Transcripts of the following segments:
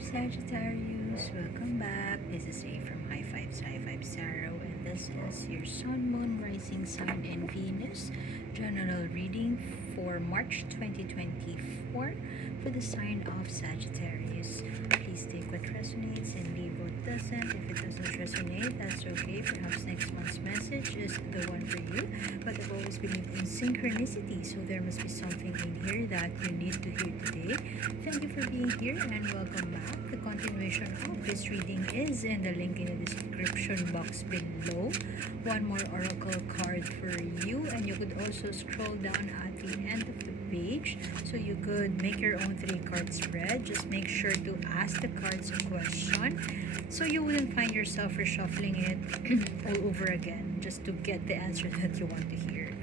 Sagittarius, welcome back. This is A from High Fives, High Fives Tarot, and this is your Sun, Moon, Rising Sign, and Venus general reading for March 2024 for the sign of Sagittarius. Please take what resonates and leave what doesn't. If it doesn't resonate, that's okay. Perhaps next month's message is the one for you. But I've always believed in synchronicity, so there must be something in here that you need to hear today. Thank you for being here and welcome back. The continuation of this reading is in the link in the description box below. One more oracle card for you, and you could also scroll down at the end of the page so you could make your own 3-card spread. Just make sure to ask the cards a question so you wouldn't find yourself reshuffling it all over again just to get the answer that you want to hear.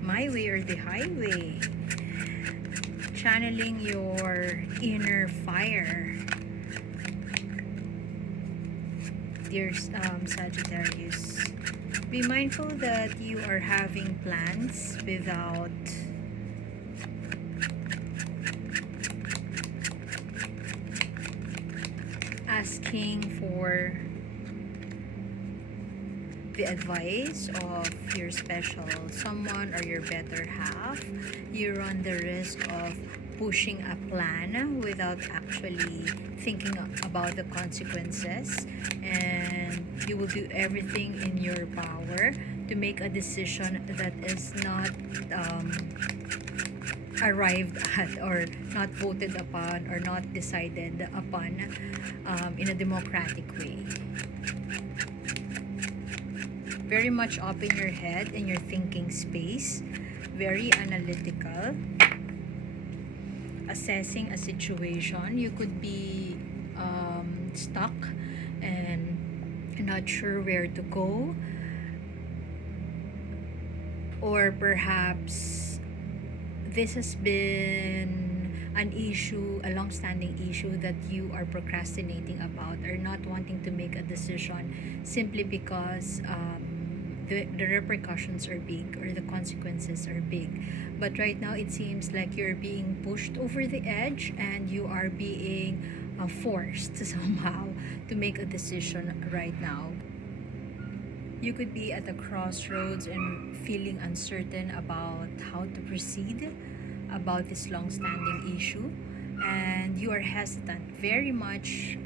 My way or the highway. Channeling your inner fire. Dear Sagittarius, be mindful that you are having plans without asking for the advice of your special someone or your better half. You run the risk of pushing a plan without actually thinking about the consequences, and you will do everything in your power to make a decision that is not arrived at or not voted upon or not decided upon in a democratic way. Very much up in your head, in your thinking space, very analytical, assessing a situation. You could be stuck and not sure where to go, or perhaps this has been an issue, a long-standing issue that you are procrastinating about or not wanting to make a decision simply because the repercussions are big or the consequences are big. But right now it seems like you're being pushed over the edge and you are being forced somehow to make a decision right now. You could be at a crossroads and feeling uncertain about how to proceed about this long-standing issue, and you are hesitant, very much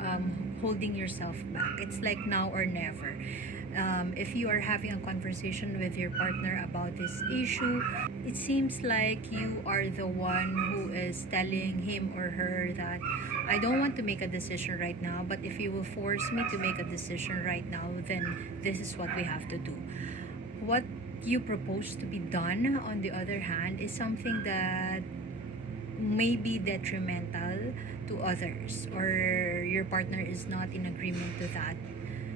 holding yourself back. It's like now or never. If you are having a conversation with your partner about this issue, it seems like you are the one who is telling him or her that I don't want to make a decision right now, but if you will force me to make a decision right now, then this is what we have to do. What you propose to be done, on the other hand, is something that may be detrimental to others, or your partner is not in agreement to that,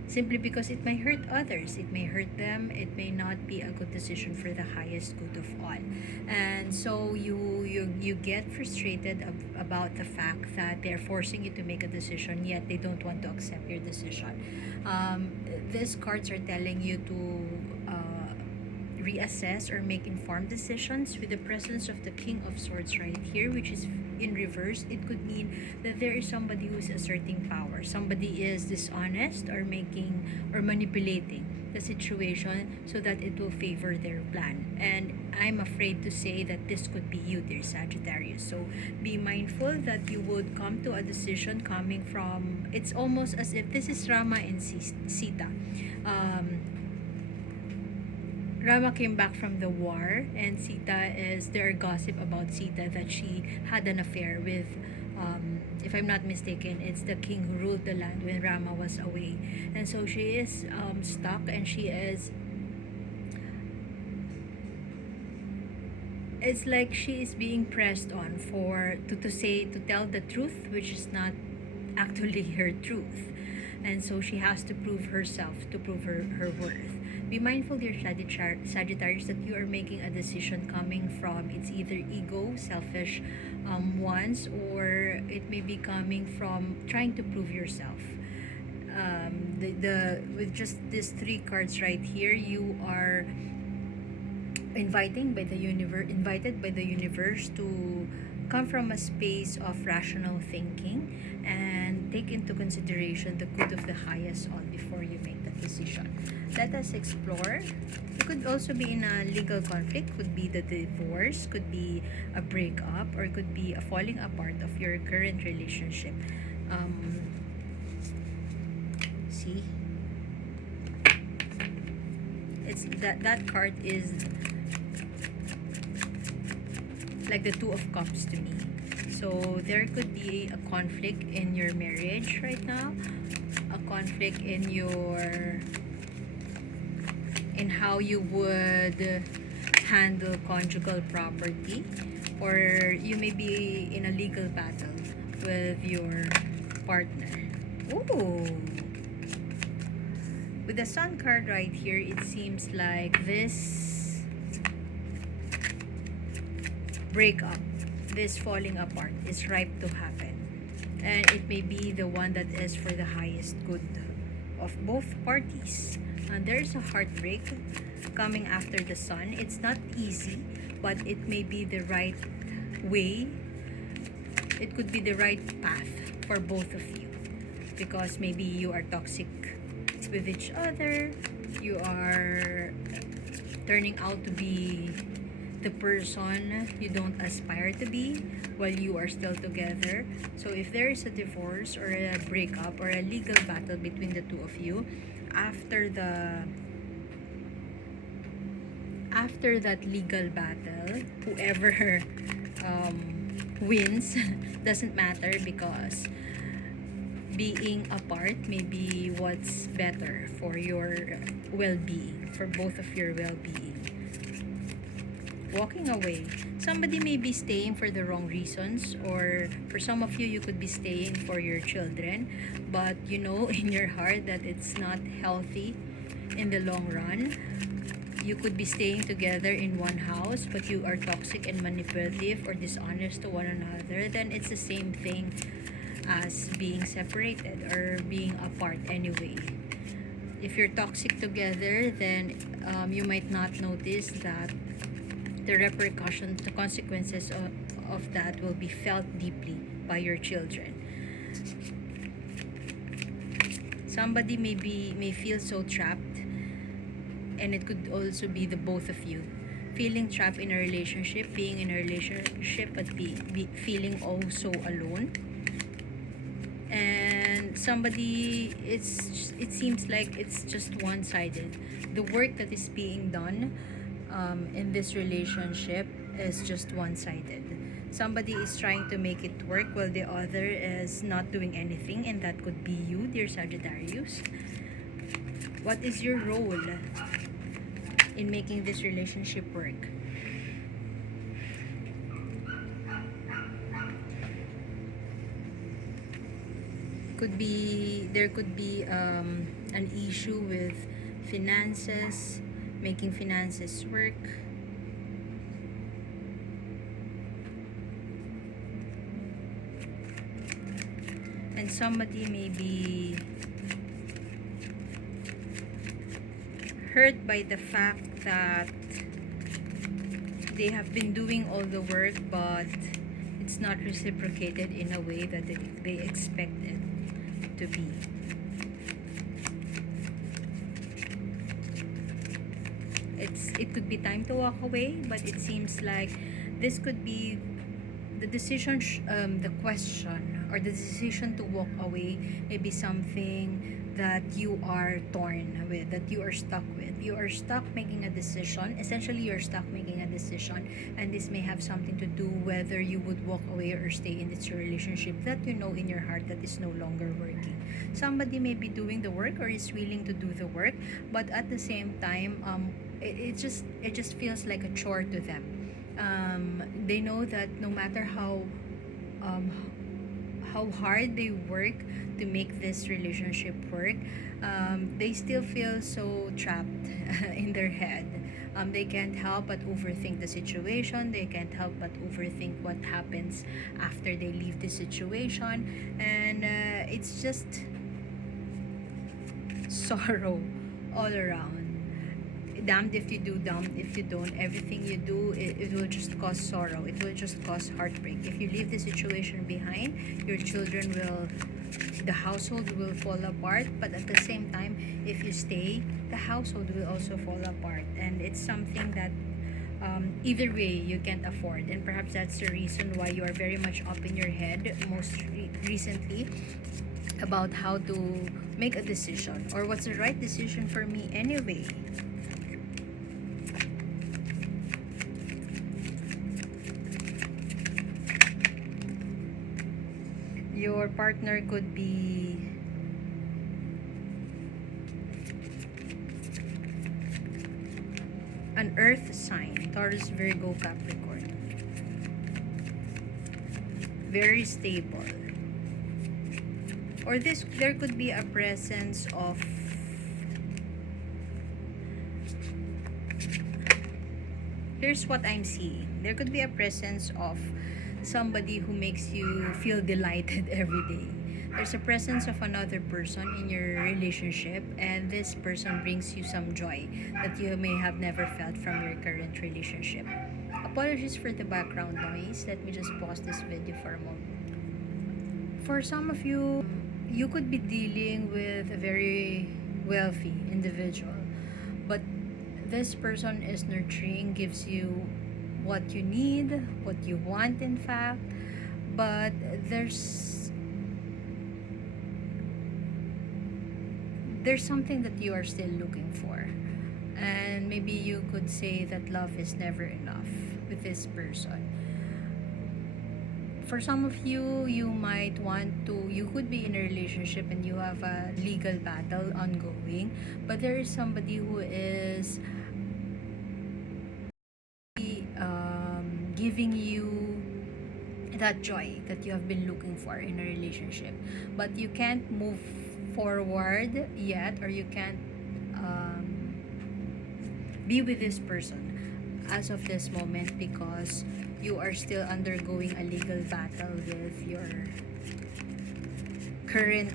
simply because it may hurt others, it may hurt them, it may not be a good decision for the highest good of all. And so you get frustrated about the fact that they're forcing you to make a decision, yet they don't want to accept your decision. These cards are telling you to reassess or make informed decisions. With the presence of the King of Swords right here, which is in reverse, it could mean that there is somebody who is asserting power. Somebody is dishonest or making or manipulating the situation so that it will favor their plan. And I'm afraid to say that this could be you, dear Sagittarius. So be mindful that you would come to a decision coming from, it's almost as if this is Rama and Sita. Rama came back from the war, and there are gossip about Sita that she had an affair with, if I'm not mistaken, it's the king who ruled the land when Rama was away. And so she is stuck, and it's like she is being pressed on to tell the truth, which is not actually her truth. And so she has to prove herself, to prove her worth. Be mindful, dear Sagittarius, that you are making a decision coming from, it's either ego, selfish wants, or it may be coming from trying to prove yourself. With just these 3 cards right here, you are invited by the universe to come from a space of rational thinking and take into consideration the good of the highest all before you make that decision. Let us explore. You could also be in a legal conflict, could be the divorce, could be a breakup, or could be a falling apart of your current relationship. See, it's that card is like the Two of Cups to me. So there could be a conflict in your marriage right now, a conflict in how you would handle conjugal property, or you may be in a legal battle with your partner. Ooh. With the Sun card right here, it seems like this breakup, this falling apart is ripe to happen. And it may be the one that is for the highest good of both parties. And there's a heartbreak coming after the Sun. It's not easy, but it may be the right way. It could be the right path for both of you. Because maybe you are toxic with each other. You are turning out to be the person you don't aspire to be while you are still together. So if there is a divorce or a breakup or a legal battle between the two of you, after that legal battle, whoever wins doesn't matter, because being apart may be what's better for your well-being, for both of your well-being. Walking away. Somebody may be staying for the wrong reasons, or for some of you, you could be staying for your children, but you know in your heart that it's not healthy in the long run. You could be staying together in one house, but you are toxic and manipulative or dishonest to one another. Then it's the same thing as being separated or being apart anyway. If you're toxic together, then you might not notice that the repercussions, the consequences of that will be felt deeply by your children. Somebody may feel so trapped, and it could also be the both of you feeling trapped in a relationship, being in a relationship but feeling also alone. And somebody, it seems like it's just one-sided. The work that is being done in this relationship is just one-sided. Somebody is trying to make it work while the other is not doing anything, and that could be you, dear Sagittarius. What is your role in making this relationship work? There could be an issue with finances, making finances work. And somebody may be hurt by the fact that they have been doing all the work, but it's not reciprocated in a way that they expected to be. It could be time to walk away, but it seems like this could be the decision, the question or the decision to walk away may be something that you are torn with, that you are stuck with. You are stuck making a decision. Essentially, you're stuck making a decision, and this may have something to do whether you would walk away or stay in this relationship that you know in your heart that is no longer working. Somebody may be doing the work or is willing to do the work, but at the same time, it just feels like a chore to them. They know that no matter how hard they work to make this relationship work, they still feel so trapped in their head. They can't help but overthink the situation. They can't help but overthink what happens after they leave the situation, and it's just sorrow all around. damned if you do, damned if you don't. Everything you do, it will just cause sorrow. It will just cause heartbreak. If you leave the situation behind, your children will, the household will fall apart. But at the same time, if you stay, the household will also fall apart. And it's something that either way you can't afford. And perhaps that's the reason why you are very much up in your head most recently about how to make a decision, or what's the right decision for me anyway. Your partner could be an earth sign, Taurus, Virgo, Capricorn. Very stable. Or there could be a presence of here's what I'm seeing. There could be a presence of somebody who makes you feel delighted every day. There's a presence of another person in your relationship, and this person brings you some joy that you may have never felt from your current relationship. Apologies for the background noise. Let me just pause this video for a moment. For some of you, you could be dealing with a very wealthy individual, but this person is nurturing, gives you what you need, what you want, in fact, but there's something that you are still looking for. And maybe you could say that love is never enough with this person. For some of you, you could be in a relationship and you have a legal battle ongoing, but there is somebody who is giving you that joy that you have been looking for in a relationship, but you can't move forward yet, or you can't be with this person as of this moment because you are still undergoing a legal battle with your current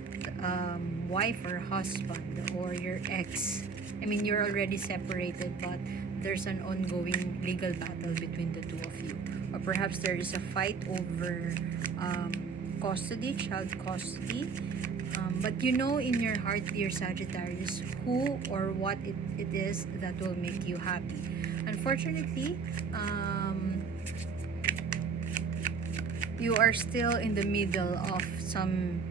wife or husband, or your ex. I mean, you're already separated, but there's an ongoing legal battle between the two of you. Or perhaps there is a fight over custody, child custody. But you know in your heart, dear Sagittarius, who or what it is that will make you happy. Unfortunately, you are still in the middle of some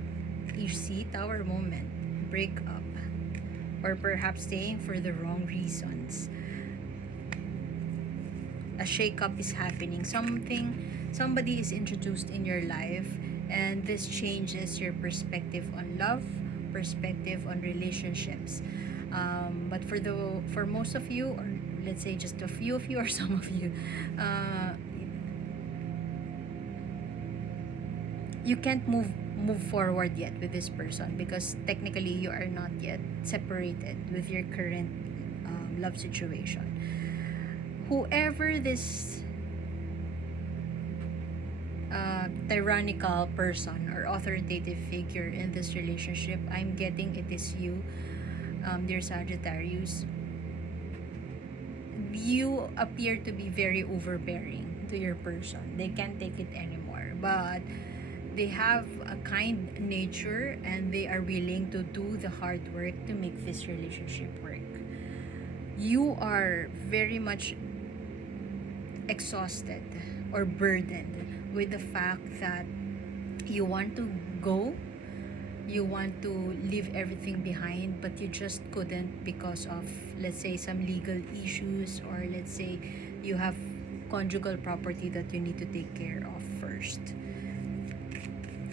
Tower moment, breakup, or perhaps staying for the wrong reasons. A shake-up is happening. Somebody is introduced in your life, and this changes your perspective on love, perspective on relationships. But for most of you, or let's say just a few of you or some of you, you can't move forward yet with this person because technically you are not yet separated with your current love situation. Whoever this tyrannical person or authoritative figure in this relationship, I'm getting it is you, dear Sagittarius. You appear to be very overbearing to your person. They can't take it anymore, but they have a kind nature and they are willing to do the hard work to make this relationship work. You are very much exhausted or burdened with the fact that you want to go, you want to leave everything behind, but you just couldn't because of, let's say, some legal issues, or let's say you have conjugal property that you need to take care of first.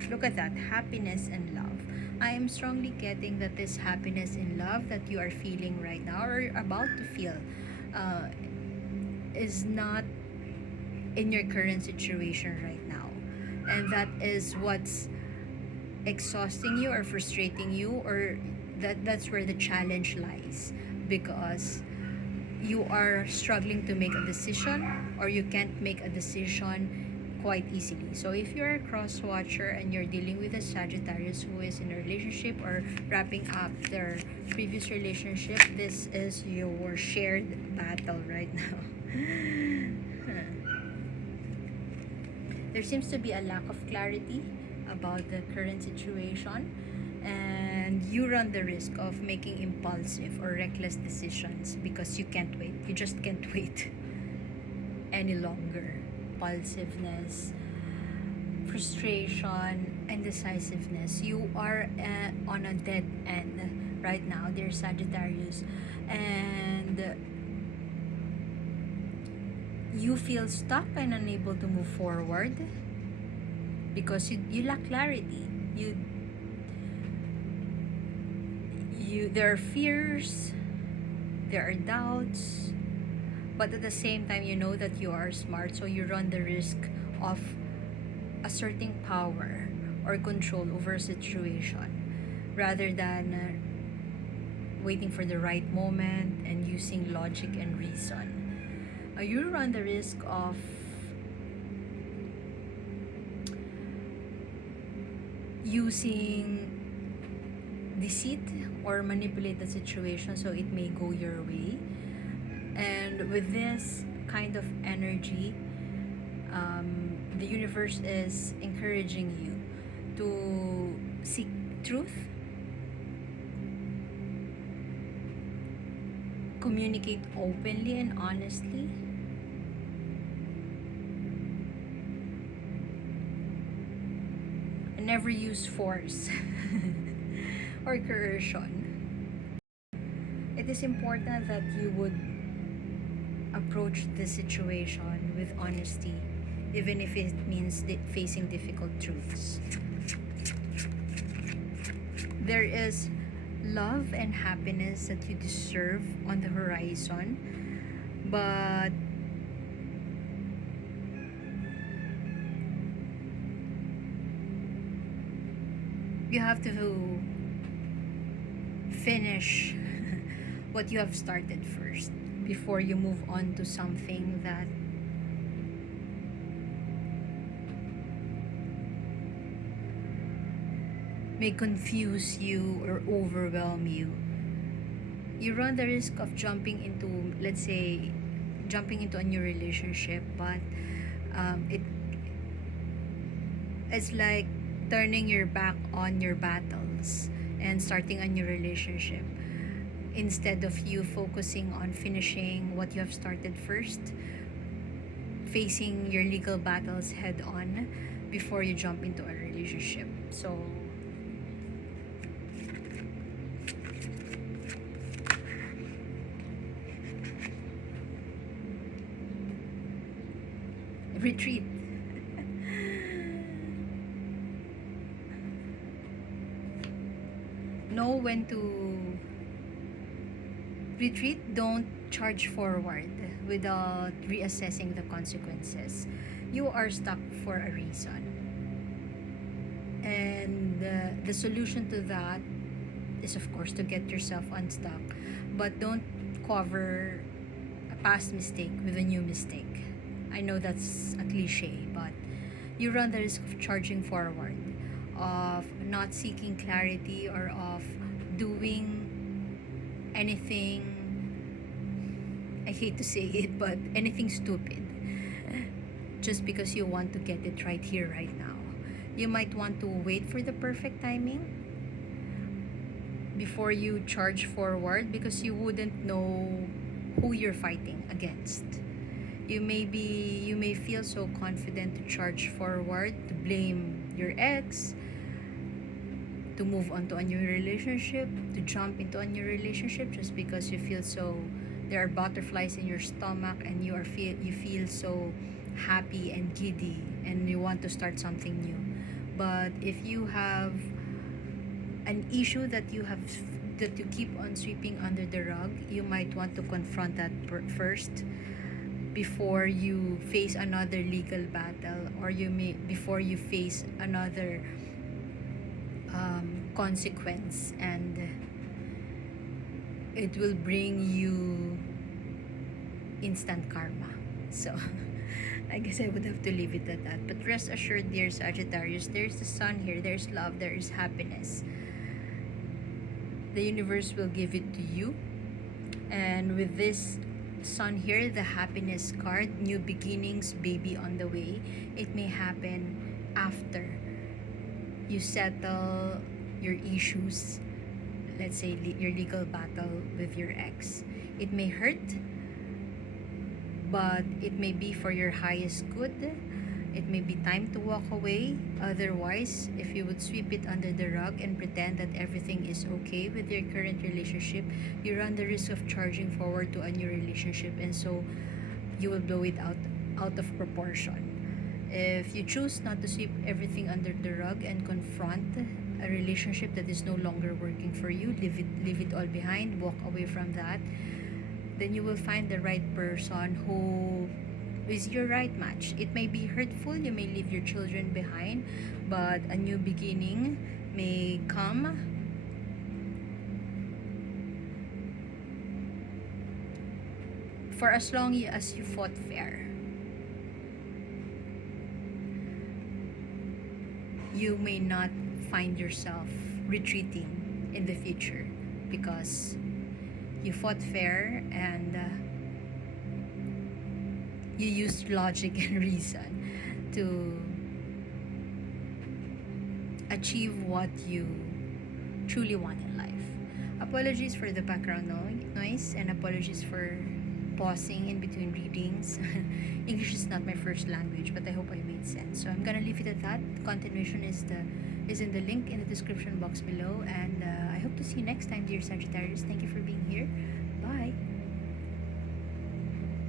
Look at that, happiness and love. I am strongly getting that this happiness and love that you are feeling right now or about to feel is not in your current situation right now. And that is what's exhausting you or frustrating you, or that's where the challenge lies, because you are struggling to make a decision, or you can't make a decision quite easily. So if you're a cross watcher and you're dealing with a Sagittarius who is in a relationship or wrapping up their previous relationship, this is your shared battle right now. There seems to be a lack of clarity about the current situation, and you run the risk of making impulsive or reckless decisions because you can't wait. You just can't wait any longer. Impulsiveness, frustration, indecisiveness. You are on a dead end right now, dear Sagittarius, and you feel stuck and unable to move forward because you lack clarity. There are fears, there are doubts, but at the same time you know that you are smart, so you run the risk of asserting power or control over a situation rather than waiting for the right moment and using logic and reason. You run the risk of using deceit or manipulate the situation so it may go your way. And with this kind of energy, the universe is encouraging you to seek truth, communicate openly and honestly, and never use force or coercion. It is important that you would approach the situation with honesty, even if it means facing difficult truths. There is love and happiness that you deserve on the horizon, but you have to finish what you have started first before you move on to something that may confuse you or overwhelm you. You run the risk of jumping into a new relationship, but it's like turning your back on your battles and starting a new relationship instead of you focusing on finishing what you have started first, facing your legal battles head on before you jump into a relationship. So retreat. Know when to retreat. Don't charge forward without reassessing the consequences. You are stuck for a reason, and the solution to that is of course to get yourself unstuck, but don't cover a past mistake with a new mistake. I know that's a cliche, but you run the risk of charging forward, of not seeking clarity, or of doing anything, I hate to say it, but anything stupid just because you want to get it right here, right now. You might want to wait for the perfect timing before you charge forward because you wouldn't know who you're fighting against. You may feel so confident to charge forward, to blame your ex, to move on to a new relationship, to jump into a new relationship just because you feel so, there are butterflies in your stomach and you feel so happy and giddy and you want to start something new. But if you have an issue that you keep on sweeping under the rug, you might want to confront that first before you face another legal battle, or before you face another consequence, and it will bring you instant karma. So I guess I would have to leave it at that. But rest assured, dear Sagittarius, there's the sun here, there's love, there is happiness. The universe will give it to you. And with this sun here, the happiness card, new beginnings, baby on the way. It may happen after you settle your issues, let's say your legal battle with your ex. It may hurt, but it may be for your highest good. It may be time to walk away. Otherwise, if you would sweep it under the rug and pretend that everything is okay with your current relationship, you run the risk of charging forward to a new relationship, and so you will blow it out of proportion. If you choose not to sweep everything under the rug and confront a relationship that is no longer working for you, leave it all behind, walk away from that, then you will find the right person who is your right match. It may be hurtful, you may leave your children behind, but a new beginning may come. For as long as you fought fair, you may not find yourself retreating in the future because you fought fair and you used logic and reason to achieve what you truly want in life. Apologies for the background noise and apologies for pausing in between readings. English is not my first language, but I hope I made sense. So I'm gonna leave it at that. Continuation is in the link in the description box below, and I hope to see you next time, dear Sagittarius. Thank you for being here. Bye.